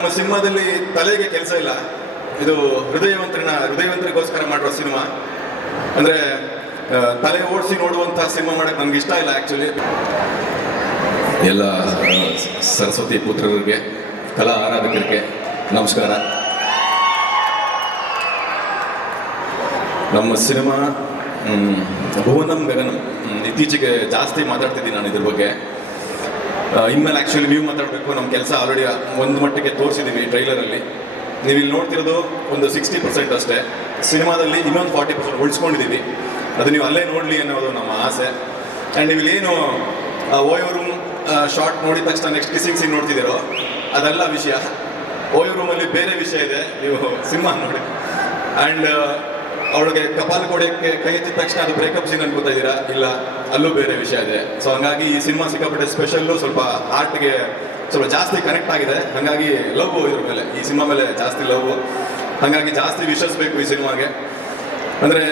ನಮ್ಮ ಸಿನಿಮಾದಲ್ಲಿ ತಲೆಗೆ ಕೆಲಸ ಇಲ್ಲ. ಇದು ಹೃದಯವಂತರನ್ನ ಹೃದಯವಂತರಿಗೋಸ್ಕರ ಮಾಡಿರೋ ಸಿನಿಮಾ. ಅಂದ್ರೆ ತಲೆ ಓಡಿಸಿ ನೋಡುವಂತಹ ಸಿನಿಮಾ ಮಾಡಕ್ ನಮ್ಗೆ ಇಷ್ಟ ಇಲ್ಲ ಆಕ್ಚುಲಿ ಎಲ್ಲ ಸರಸ್ವತಿ ಪುತ್ರರಿಗೆ, ಕಲಾ ಆರಾಧಕರಿಗೆ ನಮಸ್ಕಾರ. ನಮ್ಮ ಸಿನಿಮಾ ಭುವನಂ ಗಗನಂ. ಇತ್ತೀಚೆಗೆ ಜಾಸ್ತಿ ಮಾತಾಡ್ತಿದ್ದೀನಿ ನಾನು ಇದ್ರ ಬಗ್ಗೆ. ಇನ್ಮೇಲೆ ಆ್ಯಕ್ಚುಲಿ ನೀವು ಮಾತಾಡಬೇಕು ನಮ್ಮ ಕೆಲಸ ಆಲ್ರೆಡಿ ಒಂದು ಮಟ್ಟಿಗೆ ತೋರಿಸಿದ್ದೀವಿ ಟ್ರೈಲರಲ್ಲಿ ನೀವು ಇಲ್ಲಿ ನೋಡ್ತಿರೋದು ಒಂದು ಸಿಕ್ಸ್ಟಿ ಪರ್ಸೆಂಟ್ ಅಷ್ಟೇ. ಸಿನಿಮಾದಲ್ಲಿ ಇನ್ನೊಂದು ಫಾರ್ಟಿ ಪರ್ಸೆಂಟ್ ಉಳಿಸ್ಕೊಂಡಿದ್ದೀವಿ ಅದು ನೀವು ಅಲ್ಲೇ ನೋಡಲಿ ಅನ್ನೋದು ನಮ್ಮ ಆಸೆ. ಆ್ಯಂಡ್ ನೀವು ಇಲ್ಲೇನು ಓಯೋ ರೂಮ್ ಶಾರ್ಟ್ ನೋಡಿದ ತಕ್ಷಣ ನೆಕ್ಸ್ಟ್ ಕಿಸಿಂಗ್ ಸೀನ್ ನೋಡ್ತಿದ್ದೀರೋ, ಅದೆಲ್ಲ ವಿಷಯ. ಓಯೋ ರೂಮಲ್ಲಿ ಬೇರೆ ವಿಷಯ ಇದೆ. ನೀವು ಸಿನಿಮಾ ನೋಡಿ. ಆ್ಯಂಡ್ ಅವಳಿಗೆ ಕಪಾಲ್ ಕೊಡಕ್ಕೆ ಕೈ ಎತ್ತಿದ ತಕ್ಷಣ ಅದು ಬ್ರೇಕಪ್ ಸೀನ್ ಅನ್ಕೋತಾ ಇದ್ದೀರಾ ಇಲ್ಲ, ಅಲ್ಲೂ ಬೇರೆ ವಿಷಯ ಇದೆ. ಸೊ ಹಂಗಾಗಿ ಈ ಸಿನಿಮಾ ಸಿಕ್ಕಾಪಟ್ಟೆ ಸ್ಪೆಷಲ್ಲು ಸ್ವಲ್ಪ ಆರ್ಟ್ಗೆ ಸ್ವಲ್ಪ ಜಾಸ್ತಿ ಕನೆಕ್ಟ್ ಆಗಿದೆ. ಹಾಗಾಗಿ ಲವ್ ಇದ್ರ ಮೇಲೆ. ಈ ಸಿನಿಮಾ ಮೇಲೆ ಜಾಸ್ತಿ ಲವ್ ಹಾಗಾಗಿ ಜಾಸ್ತಿ ವಿಶ್ವಾಸ ಬೇಕು ಈ ಸಿನಿಮಾಗೆ. ಅಂದರೆ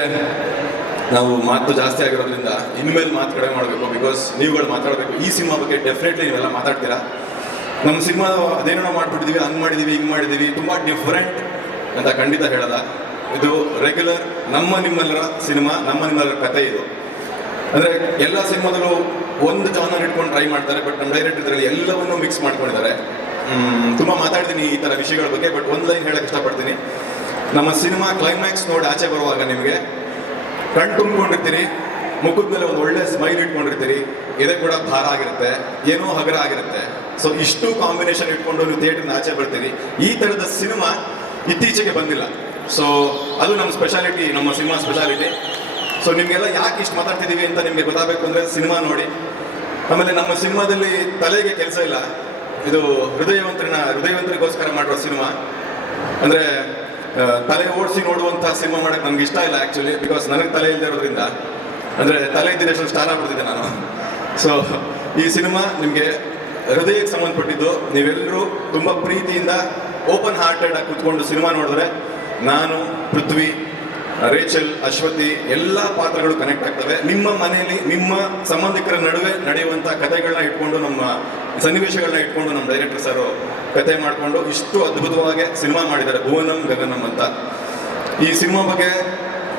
ನಾವು ಮಾತು ಜಾಸ್ತಿ ಆಗಿರೋದ್ರಿಂದ ಇನ್ಮೇಲೆ ಮಾತು ಕಡೆ ಮಾಡಬೇಕು. ಬಿಕಾಸ್ ನೀವುಗಳು ಮಾತಾಡಬೇಕು. ಈ ಸಿನಿಮಾ ಬಗ್ಗೆ ಡೆಫಿನೆಟ್ಲಿ ನೀವೆಲ್ಲ ಮಾತಾಡ್ತೀರಾ? ನಮ್ಮ ಸಿನಿಮಾ ಅದೇನೋ ಮಾಡ್ಬಿಟ್ಟಿದ್ದೀವಿ ಹಂಗೆ ಮಾಡಿದೀವಿ, ಹಿಂಗೆ ಮಾಡಿದೀವಿ, ತುಂಬ ಡಿಫ್ರೆಂಟ್ ಅಂತ ಖಂಡಿತ ಹೇಳಲ್ಲ ಇದು ರೆಗ್ಯುಲರ್ ನಮ್ಮ ನಿಮ್ಮೆಲ್ಲರ ಸಿನಿಮಾ, ನಮ್ಮ ನಿಮ್ಮೆಲ್ಲರ ಕತೆ ಇದು. ಅಂದರೆ ಎಲ್ಲ ಸಿನಿಮಾದಲ್ಲೂ ಒಂದು ಜಾನರ್ ಇಟ್ಕೊಂಡು ಟ್ರೈ ಮಾಡ್ತಾರೆ ಬಟ್ ನಮ್ಮ ಡೈರೆಕ್ಟರ್ ಇದರಲ್ಲಿ ಎಲ್ಲವನ್ನೂ ಮಿಕ್ಸ್ ಮಾಡ್ಕೊಂಡಿದ್ದಾರೆ. ತುಂಬ ಮಾತಾಡ್ತೀನಿ ಈ ಥರ ವಿಷಯಗಳ ಬಗ್ಗೆ ಬಟ್ ಒಂದು ಲೈನ್ ಹೇಳಕ್ಕೆ ಇಷ್ಟಪಡ್ತೀನಿ. ನಮ್ಮ ಸಿನಿಮಾ ಕ್ಲೈಮ್ಯಾಕ್ಸ್ ನೋಡಿ ಆಚೆ ಬರುವಾಗ ನಿಮಗೆ ಕಣ್ ತುಂಬಿಕೊಂಡಿರ್ತೀರಿ, ಮುಖದ ಮೇಲೆ ಒಂದು ಒಳ್ಳೆ ಸ್ಮೈಲ್ ಇಟ್ಕೊಂಡಿರ್ತೀರಿ, ಎದೆ ಕೂಡ ಭಾರ ಆಗಿರುತ್ತೆ, ಏನೋ ಹಗರ ಆಗಿರುತ್ತೆ. ಸೊ ಇಷ್ಟು ಕಾಂಬಿನೇಷನ್ ಇಟ್ಕೊಂಡು ನೀವು ಥಿಯೇಟರ್ನ ಆಚೆ ಬರ್ತೀರಿ. ಈ ಥರದ ಸಿನಿಮಾ ಇತ್ತೀಚೆಗೆ ಬಂದಿಲ್ಲ. ಸೊ ಅದು ನಮ್ಮ ಸ್ಪೆಷಾಲಿಟಿ ನಮ್ಮ ಸಿನಿಮಾ ಸ್ಪೆಷಾಲಿಟಿ ಸೊ ನಿಮಗೆಲ್ಲ ಯಾಕೆ ಇಷ್ಟು ಮಾತಾಡ್ತಿದ್ದೀವಿ ಅಂತ ನಿಮಗೆ ಗೊತ್ತಾಗಬೇಕು ಅಂದರೆ ಸಿನಿಮಾ ನೋಡಿ. ಆಮೇಲೆ ನಮ್ಮ ಸಿನಿಮಾದಲ್ಲಿ ತಲೆಗೆ ಕೆಲಸ ಇಲ್ಲ. ಇದು ಹೃದಯವಂತರನ್ನ ಹೃದಯವಂತರಿಗೋಸ್ಕರ ಮಾಡುವ ಸಿನಿಮಾ ಅಂದರೆ ತಲೆ ಓಡಿಸಿ ನೋಡುವಂಥ ಸಿನಿಮಾ ಮಾಡೋಕ್ಕೆ ನಮ್ಗೆ ಇಷ್ಟ ಇಲ್ಲ ಆ್ಯಕ್ಚುಲಿ ಬಿಕಾಸ್ ನನಗೆ ತಲೆ ಇಲ್ಲದೆ ಇರೋದ್ರಿಂದ. ಅಂದರೆ ತಲೆ ಇದ್ದಿದ್ದಷ್ಟು ಸ್ಟಾರ್ ಆಗ್ಬಿಡ್ತಿದ್ದೆ ನಾನು. ಸೊ ಈ ಸಿನಿಮಾ ನಿಮಗೆ ಹೃದಯಕ್ಕೆ ಸಂಬಂಧಪಟ್ಟಿದ್ದು. ನೀವೆಲ್ಲರೂ ತುಂಬ ಪ್ರೀತಿಯಿಂದ ಓಪನ್ ಹಾರ್ಟೆಡ್ ಆಗಿ ಕೂತ್ಕೊಂಡು ಸಿನಿಮಾ ನೋಡಿದ್ರೆ ನಾನು, ಪೃಥ್ವಿ, ರೇಚಲ್, ಅಶ್ವತಿ, ಎಲ್ಲ ಪಾತ್ರಗಳು ಕನೆಕ್ಟ್ ಆಗ್ತವೆ. ನಿಮ್ಮ ಮನೆಯಲ್ಲಿ, ನಿಮ್ಮ ಸಂಬಂಧಿಕರ ನಡುವೆ ನಡೆಯುವಂಥ ಕಥೆಗಳನ್ನ ಇಟ್ಕೊಂಡು ನಮ್ಮ ಸನ್ನಿವೇಶಗಳನ್ನ ಇಟ್ಕೊಂಡು ನಮ್ಮ ಡೈರೆಕ್ಟರ್ ಸರ್ ಕತೆ ಮಾಡಿಕೊಂಡು ಇಷ್ಟು ಅದ್ಭುತವಾಗಿ ಸಿನಿಮಾ ಮಾಡಿದ್ದಾರೆ. ಭುವನಂ ಗಗನಂ ಅಂತ. ಈ ಸಿನಿಮಾ ಬಗ್ಗೆ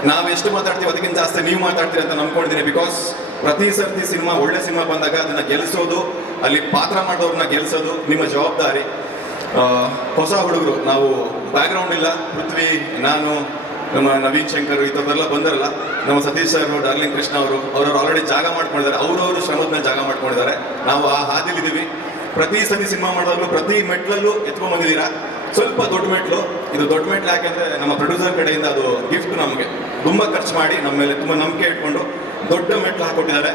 ನಾವೆಷ್ಟು ಮಾತಾಡ್ತೀವಿ, ಅದಕ್ಕಿಂತ ಜಾಸ್ತಿ ನೀವು ಮಾತಾಡ್ತೀರಿ ಅಂತ ನಂಬ್ಕೊಂಡಿದ್ದೀನಿ. ಬಿಕಾಸ್ ಪ್ರತಿ ಸರ್ತಿ ಸಿನಿಮಾ ಒಳ್ಳೆ ಸಿನಿಮಾ ಬಂದಾಗ ಅದನ್ನ ಗೆಲ್ಲಿಸೋದು ಅಲ್ಲಿ ಪಾತ್ರ ಮಾಡೋರನ್ನ ಗೆಲ್ಲಿಸೋದು ನಿಮ್ಮ ಜವಾಬ್ದಾರಿ. ಹೊಸ ಹುಡುಗರು. ನಾವು ಬ್ಯಾಕ್ಗ್ರೌಂಡ್ ಇಲ್ಲ. ಪೃಥ್ವಿ, ನಾನು, ನಮ್ಮ ನವೀನ್ ಶಂಕರ್, ಈ ಥರದೆಲ್ಲ ಬಂದರಲ್ಲ. ನಮ್ಮ ಸತೀಶ್ ಸರ್ ಡಾರ್ಲಿಂಗ್ ಕೃಷ್ಣ ಅವರು, ಅವರವ್ರು ಆಲ್ರೆಡಿ ಜಾಗ ಮಾಡ್ಕೊಂಡಿದ್ದಾರೆ. ಅವರವರು ಶ್ರಮದನ್ನ ಜಾಗ ಮಾಡ್ಕೊಂಡಿದ್ದಾರೆ. ನಾವು ಆ ಹಾದಿಲಿದ್ದೀವಿ ಪ್ರತಿ ಸತಿ ಸಿನಿಮಾ ಮಾಡಿದಾಗಲೂ ಪ್ರತಿ ಮೆಟ್ಲಲ್ಲೂ ಎತ್ಕೊಂಡ್ ಬಂದಿದ್ದೀರಾ ಸ್ವಲ್ಪ ದೊಡ್ಡ ಮೆಟ್ಲು. ಇದು ದೊಡ್ಡ ಮೆಟ್ಲು ಯಾಕೆಂದ್ರೆ ನಮ್ಮ ಪ್ರೊಡ್ಯೂಸರ್ ಕಡೆಯಿಂದ ಅದು ಗಿಫ್ಟ್ ನಮಗೆ. ತುಂಬ ಖರ್ಚು ಮಾಡಿ, ನಮ್ಮ ಮೇಲೆ ತುಂಬ ನಂಬಿಕೆ ಇಟ್ಕೊಂಡು ದೊಡ್ಡ ಮೆಟ್ಲು ಹಾಕೊಟ್ಟಿದ್ದಾರೆ.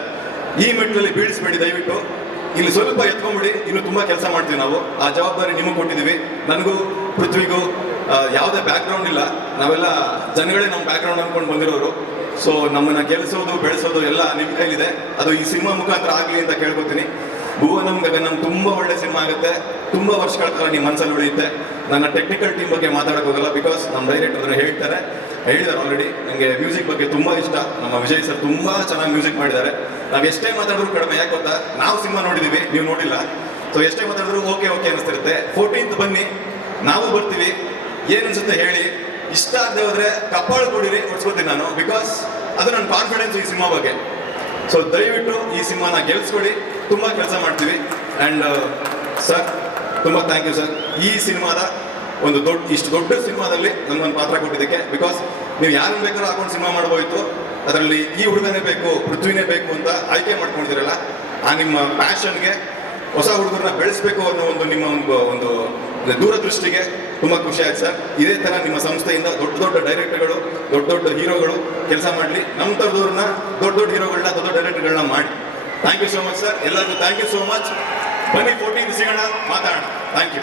ಈ ಮೆಟ್ಲಲ್ಲಿ ಬೀಳಿಸ್ಬೇಡಿ ದಯವಿಟ್ಟು. ಇಲ್ಲಿ ಸ್ವಲ್ಪ ಎತ್ಕೊಂಡ್ಬಿಡಿ ಇನ್ನು ತುಂಬಾ ಕೆಲಸ ಮಾಡ್ತೀವಿ ನಾವು. ಆ ಜವಾಬ್ದಾರಿ ನಿಮಗೆ ಕೊಟ್ಟಿದ್ದೀವಿ. ನನಗೂ, ಪೃಥ್ವಿಗೂ ಯಾವುದೇ ಬ್ಯಾಕ್ಗ್ರೌಂಡ್ ಇಲ್ಲ. ನಾವೆಲ್ಲ ಜನಗಳೇ ನಮ್ಮ ಬ್ಯಾಕ್ಗ್ರೌಂಡ್ ಅನ್ಕೊಂಡು ಬಂದಿರೋರು. ಸೊ ನಮ್ಮನ್ನ ಗೆಲ್ಲಿಸೋದು, ಬೆಳೆಸೋದು ಎಲ್ಲ ನಿಮ್ಮ ಕೈಲಿದೆ. ಅದು ಈ ಸಿನಿಮಾ ಮುಖಾಂತರ ಆಗಲಿ ಅಂತ ಕೇಳ್ಕೊತೀನಿ. ಭುವನಂ ಗಗನಂ ತುಂಬಾ ಒಳ್ಳೆ ಸಿನಿಮಾ ಆಗುತ್ತೆ. ತುಂಬಾ ವರ್ಷಗಳ ಕಾಲ ನಿಮ್ಮ ಮನಸ್ಸಲ್ಲಿ ಉಳಿಯುತ್ತೆ. ನನ್ನ ಟೆಕ್ನಿಕಲ್ ಟೀಮ್ ಬಗ್ಗೆ ಮಾತಾಡಕ್ ಹೋಗಲ್ಲ ಬಿಕಾಸ್ ನಮ್ಮ ಡೈರೆಕ್ಟರ್ ಹೇಳ್ತಾರೆ. ಹೇಳಿದ್ದಾರೆ ಆಲ್ರೆಡಿ ನನಗೆ ಮ್ಯೂಸಿಕ್ ಬಗ್ಗೆ ತುಂಬಾ ಇಷ್ಟ. ನಮ್ಮ ವಿಜಯ್ ಸರ್ ತುಂಬಾ ಚೆನ್ನಾಗಿ ಮ್ಯೂಸಿಕ್ ಮಾಡಿದ್ದಾರೆ. ನಾವು ಎಷ್ಟೇ ಮಾತಾಡಿದ್ರು ಕಡಿಮೆ, ಯಾಕೆ ಗೊತ್ತಾ? ನಾವು ಸಿನಿಮಾ ನೋಡಿದೀವಿ, ನೀವು ನೋಡಿಲ್ಲ. ಸೊ ಎಷ್ಟೇ ಮಾತಾಡಿದ್ರು ಓಕೆ ಓಕೆ ಅನಿಸ್ತಿರುತ್ತೆ ಫೋರ್ಟೀನ್ತ್ ಬನ್ನಿ, ನಾವು ಬರ್ತೀವಿ. ಏನ್ ಅನ್ಸುತ್ತೆ ಹೇಳಿ? ಇಷ್ಟ ಆಗದೆ ಹೋದ್ರೆ ಕಪ್ಪಾಳು ಕೊಡಿರಿ ಕೊಡ್ಸ್ಕೊತೀನಿ ನಾನು ಬಿಕಾಸ್ ಅದು ನನ್ನ ಕಾನ್ಫಿಡೆನ್ಸ್ ಈ ಸಿನಿಮಾ ಬಗ್ಗೆ. ಸೊ ದಯವಿಟ್ಟು ಈ ಸಿನಿಮಾನ ಗೆಲ್ಸ್ಕೊಡಿ. ತುಂಬಾ ಕೆಲಸ ಮಾಡ್ತೀವಿ. ಅಂಡ್ ಸರ್ ತುಂಬಾ ಥ್ಯಾಂಕ್ ಯು ಸರ್ ಈ ಸಿನಿಮಾದ ಒಂದು ದೊಡ್ಡ, ಇಷ್ಟು ದೊಡ್ಡ ಸಿನಿಮಾದಲ್ಲಿ ನನ್ಗೊಂದು ಪಾತ್ರ ಕೊಟ್ಟಿದ್ದಕ್ಕೆ ಬಿಕಾಸ್ ನೀವು ಯಾರು ಬೇಕಾದ್ರೂ ಹಾಕೊಂಡು ಸಿನಿಮಾ ಮಾಡ್ಬೋಯ್ತು ಅದರಲ್ಲಿ ಈ ಹುಡುಗನೇ ಬೇಕು, ಪೃಥ್ವಿನೇ ಬೇಕು ಅಂತ ಆಯ್ಕೆ ಮಾಡ್ಕೊಂಡಿರಲ್ಲ, ಆ ನಿಮ್ಮ ಪ್ಯಾಷನ್ಗೆ ಹೊಸ ಹುಡುಗರನ್ನ ಬೆಳೆಸಬೇಕು ಅನ್ನೋ ಒಂದು ನಿಮ್ಮ ಒಂದು ಒಂದು ದೂರದೃಷ್ಟಿಗೆ ತುಂಬ ಖುಷಿ ಆಯ್ತು ಸರ್. ಇದೇ ತರ ನಿಮ್ಮ ಸಂಸ್ಥೆಯಿಂದ ದೊಡ್ಡ ದೊಡ್ಡ ಡೈರೆಕ್ಟರ್ಗಳು ದೊಡ್ಡ ದೊಡ್ಡ ಹೀರೋಗಳು ಕೆಲಸ ಮಾಡಲಿ. ನಮ್ಮ ಥರದವ್ರನ್ನ ದೊಡ್ಡ ದೊಡ್ಡ ಹೀರೋಗಳನ್ನ, ದೊಡ್ಡ ದೊಡ್ಡ ಡೈರೆಕ್ಟರ್ಗಳನ್ನ ಮಾಡಿ. Thank you so much sir ಎಲ್ಲರಿಗೂ ಥ್ಯಾಂಕ್ ಯು ಸೋ ಮಚ್ ಬನ್ನಿ ಫೋರ್ಟೀನ್ ಸಿಗೋಣ, ಮಾತಾಡೋಣ. Thank you